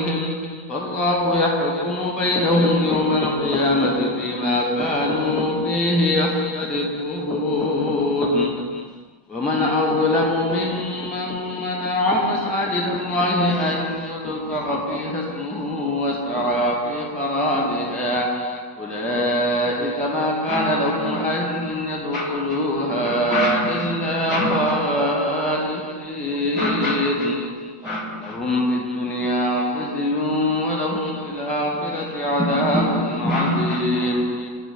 قولهم فالله يحكم بينهم يوم القيامة فيما كانوا فيه يختلفون. ومن أظلم ممن منع مساجد الله أن يذكر فيها اسمه وسعى في خرابها أولئك ما كان لهم أن يدخلوها إلا خائفين لهم في الدنيا خزي ولهم في الآخرة عذاب عظيم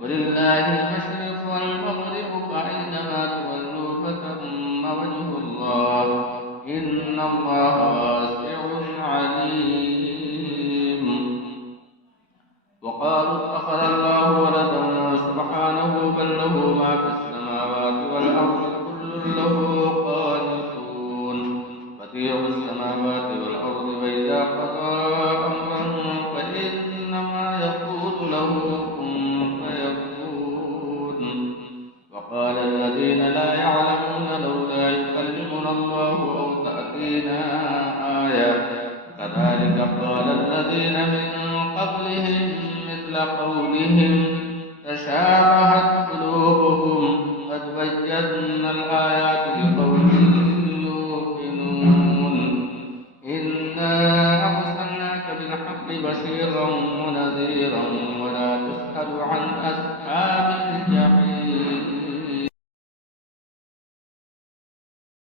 ولله المشرق والمغرب فأينما تولوا فثم وجه الله إن الله واسع عليم. وقالوا اتخذ الله ولدا سبحانه بل له ما في السماوات والأرض كل له قانتون بديع السماوات والأرض وإذا قضى أمرا فإنما يقول له كن فيكون. وقال الذين لا يعلمون لولا يكلمنا الله أو تأتينا آية كذلك قال الذين من قبلهم مثل قولهم